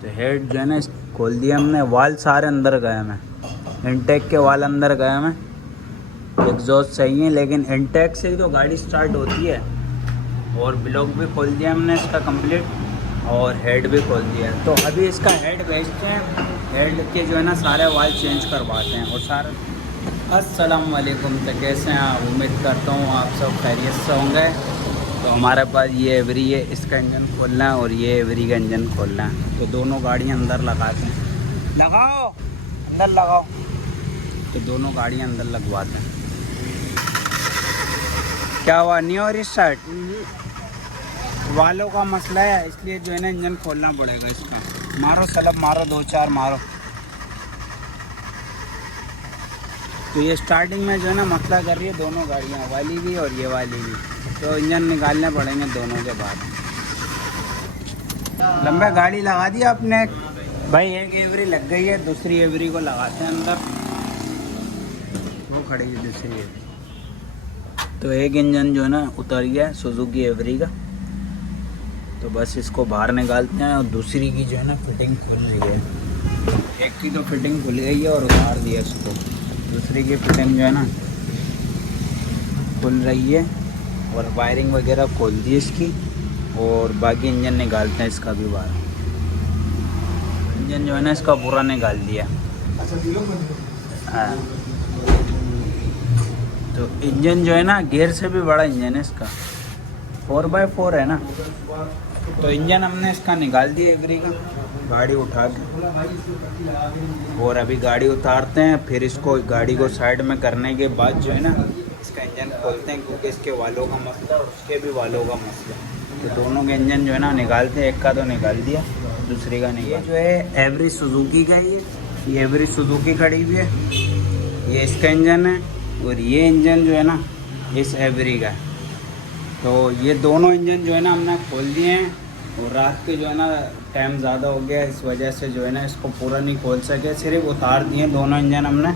तो हेड जो है ना खोल दिया हमने, वाल सारे अंदर गए हैं, इनटेक के वाल अंदर गए हैं, एग्जॉस्ट सही है, लेकिन इनटेक से ही तो गाड़ी स्टार्ट होती है। और ब्लॉक भी खोल दिया हमने इसका कंप्लीट और हेड भी खोल दिया है। तो अभी इसका हेड भेजते हैं, हेड के जो है ना सारे वाल चेंज करवाते हैं और सारे। अस्सलाम वालेकुम, तो कैसे हैं आप? उम्मीद करता हूँ आप सब खैरियत से होंगे। तो हमारे पास ये एवरी है, इसका इंजन खोलना है और ये एवरी का इंजन खोलना है। तो दोनों गाड़ियाँ अंदर लगाते हैं, लगाओ अंदर लगाओ। तो दोनों गाड़ियाँ अंदर लगवाते हैं। क्या हुआ, नहीं हो रही स्टार्ट? वालों का मसला है, इसलिए जो है ना इंजन खोलना पड़ेगा इसका। मारो सलब मारो, 2-4 मारो। तो ये स्टार्टिंग में जो है ना मसला कर रही है दोनों गाड़ियाँ, वाली भी और ये वाली भी। तो इंजन निकालने पड़ेंगे दोनों के बाद। लंबा गाड़ी लगा दी आपने भाई, एक एवरी लग गई है, दूसरी एवरी को लगाते हैं अंदर। वो खड़ी है दूसरी एवरी। तो एक इंजन जो है ना उतर गया है सुजुकी एवरी का। तो बस इसको बाहर निकालते हैं और दूसरी की जो है ना फिटिंग खुल रही है। एक की तो फिटिंग खुल गई है और उतार दिया इसको, दूसरी की फिटिंग जो है ना खुल रही है और वायरिंग वगैरह खोल दी इसकी। और बाकी इंजन निकालते हैं इसका भी बाहर। इंजन जो है ना इसका पूरा निकाल दिया। हाँ, तो इंजन जो है ना गियर से भी बड़ा इंजन है इसका, 4x4 है ना। तो इंजन हमने इसका निकाल दिया एवरी का, गाड़ी उठा के। और अभी गाड़ी उतारते हैं, फिर इसको गाड़ी को साइड में करने के बाद जो है ना इसका इंजन खोलते हैं, क्योंकि इसके वालों का मसला और उसके भी वालों का मसला। तो दोनों के इंजन जो है ना निकालते हैं। एक का तो निकाल दिया, दूसरी का नहीं। ये जो है एवरी सुजुकी का ही है, ये एवरी सुजुकी खड़ी हुई है, ये इसका इंजन है। और ये इंजन जो है ना इस एवरी का है। तो ये दोनों इंजन जो है ना हमने खोल दिए हैं। और रात के जो है ना टाइम ज़्यादा हो गया, इस वजह से जो है ना इसको पूरा नहीं खोल सके, सिर्फ उतार दिए। दोनों इंजन हमने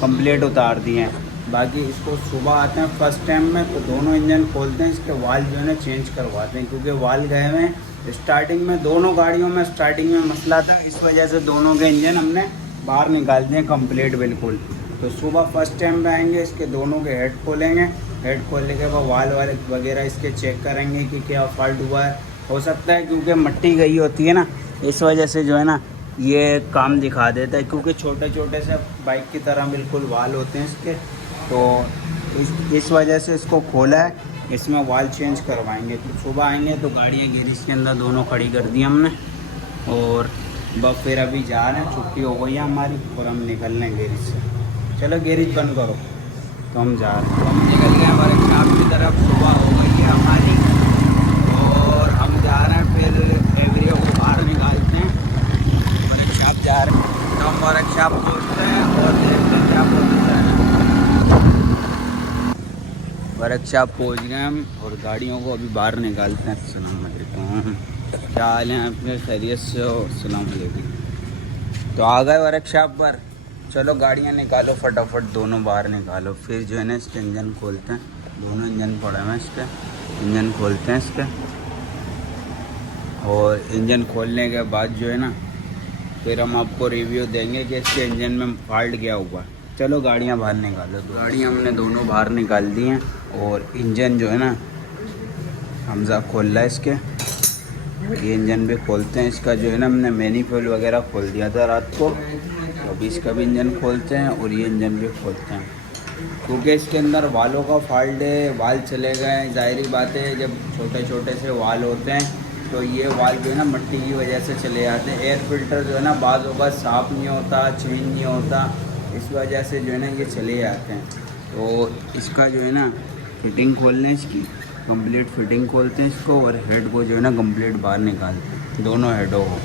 कंप्लीट उतार दिए हैं। बाकी इसको सुबह आते हैं फर्स्ट टाइम में, तो दोनों इंजन खोलते हैं, इसके वाल जो है ना चेंज करवाते हैं, क्योंकि वाल गए हुए हैं। स्टार्टिंग में दोनों गाड़ियों में स्टार्टिंग में मसला था, इस वजह से दोनों के इंजन हमने बाहर निकाल दिए कंप्लीट बिल्कुल। तो सुबह फर्स्ट टाइम में आएंगे, इसके दोनों के हेड खोलेंगे। हेड खोलने के बाद वाल वगैरह इसके चेक करेंगे कि क्या फॉल्ट हुआ है। हो सकता है क्योंकि मिट्टी गई होती है ना, इस वजह से जो है ना ये काम दिखा देता है, क्योंकि छोटे छोटे से बाइक की तरह बिल्कुल वाल होते हैं इसके। तो इस वजह से इसको खोला है, इसमें वाल चेंज करवाएंगे। तो सुबह आएंगे तो गाड़ियाँ गैरेज के अंदर दोनों खड़ी कर दी हमने। और बस फिर अभी जा रहे हैं, छुट्टी हो गई है हमारी और हम निकल रहे हैं गैरेज से। चलो गैरेज बंद करो, तो हम जा रहे हैं। तो हम निकल गए हमारे शॉप की तरफ, सुबह हो गई है हमारी और हम जा रहे हैं। फिर एवरी को बाहर निकालते हैं, वर्कशॉप जा रहे हैं। तो हम वर्कशॉप पहुँचते हैं और देखते हैं क्या होता है। वर्कशॉप पहुँच गए हम और गाड़ियों को अभी बाहर निकालते हैं। अस्सलाम वालेकुम, क्या हाल है आपके? खैरियत से हो? अस्सलाम वालेकुम। तो आ गए वर्कशॉप पर। चलो गाड़ियाँ निकालो फटाफट, दोनों बाहर निकालो। फिर जो है ना इसके इंजन खोलते हैं, दोनों इंजन पड़े हैं इसके। इंजन खोलते हैं इसके, और इंजन खोलने के बाद जो है ना फिर हम आपको रिव्यू देंगे कि इसके इंजन में फॉल्ट क्या हुआ। चलो गाड़ियाँ बाहर निकालो। गाड़ियाँ हमने दोनों बाहर निकाल दी हैं और इंजन जो है ना हमजा खोल रहा है इसके। ये इंजन भी खोलते हैं इसका, जो है ना हमने मैनीफोल्ड वगैरह खोल दिया था रात को। तो अभी इसका भी इंजन खोलते हैं और ये इंजन भी खोलते हैं, क्योंकि इसके अंदर वालों का फॉल्ट है। वाल चले गए, ज़ाहिरी बात है, जब छोटे छोटे से वाल होते हैं तो ये वाल जो है ना मिट्टी की वजह से चले जाते हैं। एयर फिल्टर जो है ना बाज़ होगा साफ़ नहीं होता, चेंज नहीं होता, इस वजह से जो है ना ये चले जाते हैं। तो इसका जो है ना फिटिंग खोलने इसकी कंप्लीट फिटिंग खोलते हैं इसको, और हेड को जो है ना कंप्लीट बाहर निकालते हैं, दोनों हेडों को।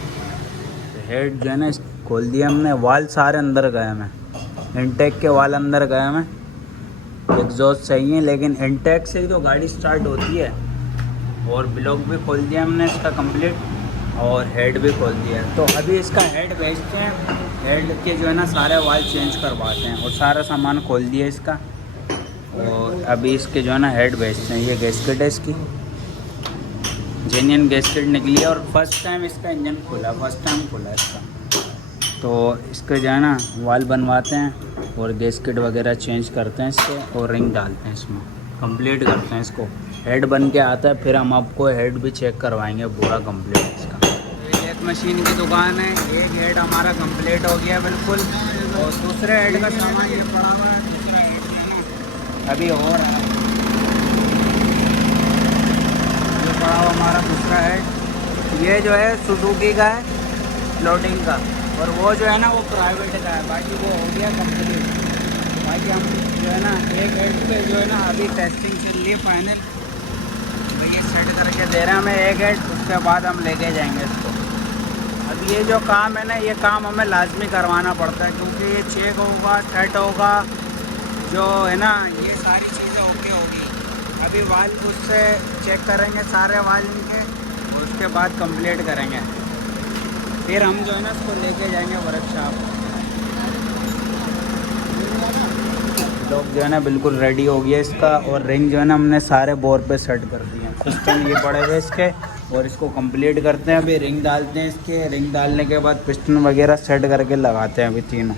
हेड जो है ना खोल दिया हमने, वाल सारे अंदर गए हैं, इनटेक के वाल अंदर गए हैं। एग्जॉस्ट सही है, लेकिन इनटेक से ही तो गाड़ी स्टार्ट होती है। और ब्लॉक भी खोल दिया हमने इसका कंप्लीट और हेड भी खोल दिया। तो अभी इसका हेड भेजते हैं, हेड के जो है ना सारे वाल चेंज करवाते हैं और सारा सामान खोल दिया इसका। और अभी इसके जो है ना हेड भेजते हैं। ये गैस्केट है इसकी, जेन्युइन गैस्केट निकली है और फर्स्ट टाइम इसका इंजन खुला, फर्स्ट टाइम खुला इसका। तो इसके जो है ना वाल बनवाते हैं और गैस्केट वगैरह चेंज करते हैं इसके और रिंग डालते हैं इसमें, कंप्लीट करते हैं इसको। हेड बन के आता है, फिर हम आपको हेड भी चेक करवाएंगे पूरा कंप्लीट इसका। ये एक मशीन की दुकान है, एक हेड हमारा कंप्लीट हो गया बिल्कुल, और दूसरे हेड का सामान ये पड़ा हुआ है। दूसरा हेड जो है ना अभी और ये पड़ा हुआ हमारा दूसरा हेड। ये जो है सुजुकी का है फ्लोटिंग का, और वो जो है ना वो प्राइवेट का है, बाकी वो हो गया कंप्लीट। बाकी हम जो है ना एक हेड पे जो है ना अभी टेस्टिंग चल रही है फाइनल, तो ये सेट करके दे रहे हैं हमें एक हेड, उसके बाद हम लेके जाएंगे इसको। अब ये जो काम है ना, ये काम हमें लाजमी करवाना पड़ता है, क्योंकि ये चेक होगा, सेट होगा, जो है ना ये सारी चीज़ें ओके होगी। अभी वाल उससे चेक करेंगे सारे वाल इनके, और उसके बाद कंप्लीट करेंगे, फिर हम जो है ना इसको लेके जाएंगे वर्कशॉप। लॉक जो है ना बिल्कुल रेडी हो गया इसका, और रिंग जो है ना हमने सारे बोर पे सेट कर दिए हैं। पिस्टन ये पड़े हुए इसके, और इसको कंप्लीट करते हैं। अभी रिंग डालते हैं इसके, रिंग डालने के बाद पिस्टन वगैरह सेट करके लगाते हैं अभी तीनों।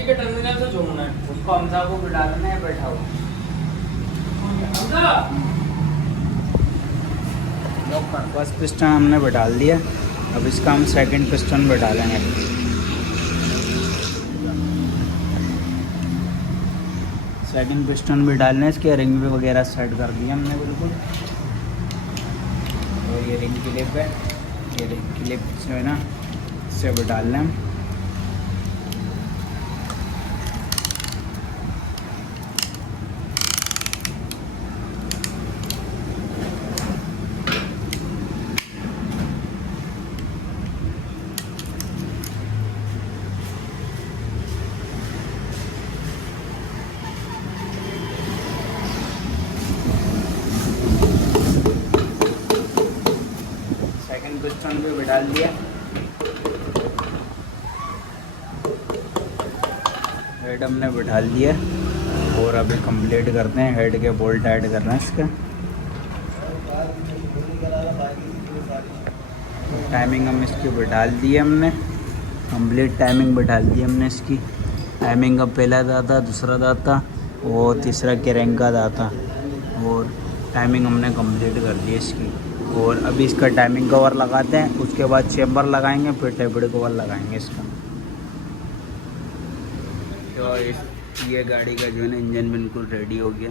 के टर्मिनल से जोड़ना है उसको हमजा को बिठाना है, बैठा हुआ फर्स्ट पिस्टन हमने बैठा दिया। अब इसका हम सेकंड पिस्टन बैठा लेंगे। सेकंड पिस्टन भी डालने, इसके रिंग भी वगैरह सेट कर दिया हमने बिल्कुल। और ये रिंग क्लिप है, ये रिंग क्लिप जो है ना इससे भी डाल लें हम। पिस्टन भी बिठा दिया, हेड हमने बिठा दिया, और अभी कंप्लीट करते हैं। हेड के बोल्ट टाइट करना है इसका। टाइमिंग हम इसकी बिठा दी है हमने, कंप्लीट टाइमिंग बिठा दी हमने इसकी। टाइमिंग का पहला दाता, दूसरा दाता और तीसरा केरेंग का दाता, और टाइमिंग हमने कंप्लीट कर दी इसकी। और अभी इसका टाइमिंग कवर लगाते हैं, उसके बाद चेम्बर लगाएंगे, फिर टेबल कवर लगाएंगे इसका। तो ये गाड़ी का जो है ना इंजन बिल्कुल रेडी हो गया,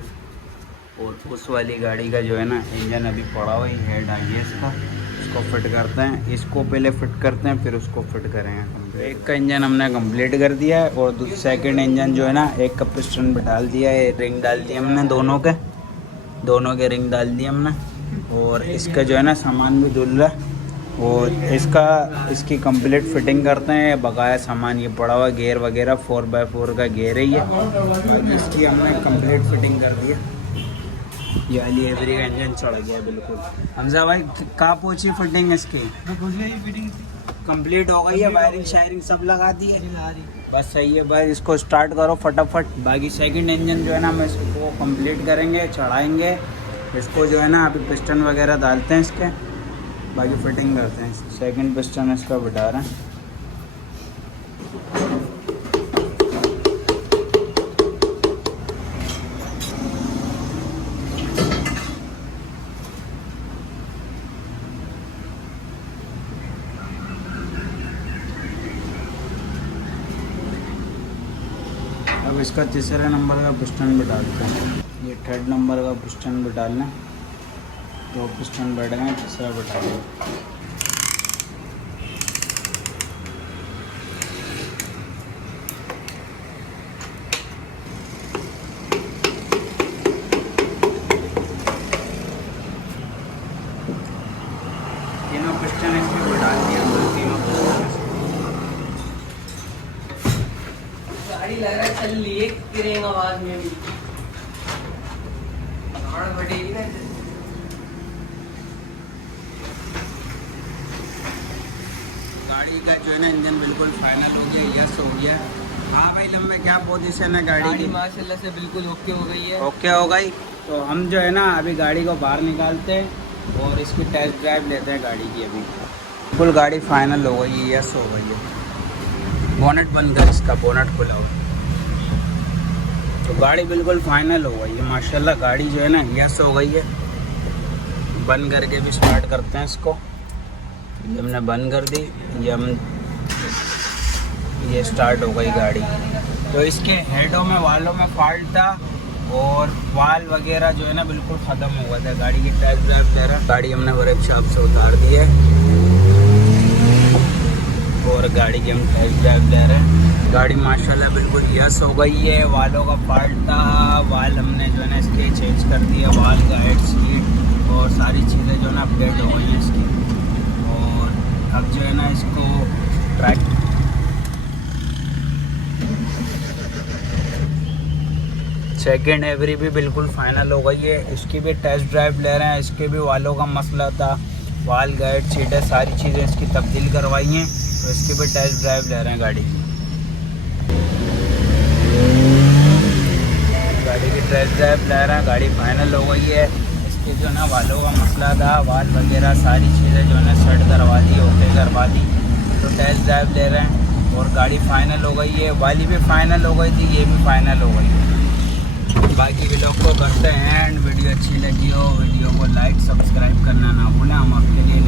और उस वाली गाड़ी का जो है ना इंजन अभी पड़ा हुआ है, हेड आई है इसका। इसको फिट करते हैं, इसको पहले फिट करते हैं, फिर उसको फिट करेंगे। एक का इंजन हमने कंप्लीट कर दिया है, और सेकंड इंजन जो है ना एक का पिस्टन बिठा दिया है, रिंग डाल दी हमने दोनों के रिंग डाल दिए हमने। और इसका जो है ना सामान भी धुल रहा है, और इसकी कंप्लीट फिटिंग करते हैं। बकाया सामान ये पड़ा हुआ, गेयर वगैरह 4x4 का गेयर है ये, इसकी हमने कंप्लीट फिटिंग कर दिया। ये वाली एवरी का इंजन चढ़ गया बिल्कुल। हमजा भाई कहाँ पहुँची फिटिंग इसकी? फिटिंग कंप्लीट हो गई है, वायरिंग शायरिंग सब लगा दी है, बस सही है भाई। इसको स्टार्ट करो फटाफट। बाकी सेकंड इंजन जो है ना हम इसको कंप्लीट करेंगे, चढ़ाएंगे इसको जो है ना। अभी पिस्टन वगैरह डालते हैं इसके, बाकी फिटिंग करते हैं। सेकंड पिस्टन इसका बिठा रहे हैं। अब इसका तीसरे नंबर का पिस्टन भी डालते हैं। ये थर्ड नंबर का पिस्टन भी डालना, 2 पिस्टन बैठ गए, तीसरा बैठा दें। गाड़ी लग रहा है चल लिए गिरेगा आवाज में भी और बढ़ेगी ना गाड़ी का जो है ना इंजन बिल्कुल फाइनल हो गया, यस हो गया। हाँ भाई लम्बे क्या पोजीशन है गाड़ी गाड़ी की? माशाल्लाह से बिल्कुल ओके हो गई है। ओके हो गई। तो हम जो है ना अभी गाड़ी को बाहर निकालते हैं और इसकी टेस्ट ड्राइव लेते हैं गाड़ी की। अभी बिल्कुल गाड़ी फाइनल हो गई है, यस हो गई है। बोनट बंद कर, इसका बोनट खुला हुआ। तो गाड़ी बिल्कुल फाइनल हो गई है माशाल्लाह। गाड़ी जो है ना यस हो गई है। बंद करके भी स्टार्ट करते हैं इसको। ये हमने बंद कर दी, ये स्टार्ट हो गई गाड़ी। तो इसके हेडों में वालों में फॉल्ट था और वाल वगैरह जो है ना बिल्कुल ख़त्म हो गया था। गाड़ी की टेस्ट ड्राइव ले रहा, गाड़ी हमने वर्कशॉप से उतार दी है और गाड़ी की हम टेस्ट ड्राइव ले रहे हैं। गाड़ी माशाल्लाह बिल्कुल यस हो गई है। वालों का फॉल्ट था, वाल हमने जो है ना इसके चेंज कर दिया, वाल गाइड सीट और सारी चीज़ें जो है ना अपडेट हो गई हैं इसकी। और अब जो है ना इसको ट्रैक सेकेंड एवरी भी बिल्कुल फाइनल हो गई है। इसकी भी टेस्ट ड्राइव ले रहे हैं। इसके भी वालों का मसला था, वाल गाइड सीटें सारी चीज़ें इसकी तब्दील करवाई हैं। तो इसकी भी टेस्ट ड्राइव ले रहे हैं गाड़ी की। गाड़ी की टेस्ट ड्राइव ले रहे हैं, गाड़ी फाइनल हो गई है। इसके जो ना वालों का मसला था, वाल वगैरह सारी चीज़ें जो है ना सेट करवा दी, ओके करवा दी। तो टेस्ट ड्राइव ले रहे हैं और गाड़ी फाइनल हो गई है। वाली भी फाइनल हो गई थी, ये भी फाइनल हो गई है। बाकी वीडियो को करते हैं एंड वीडियो अच्छी लगी हो वीडियो को लाइक सब्सक्राइब करना ना भूलें। हम आपके लिए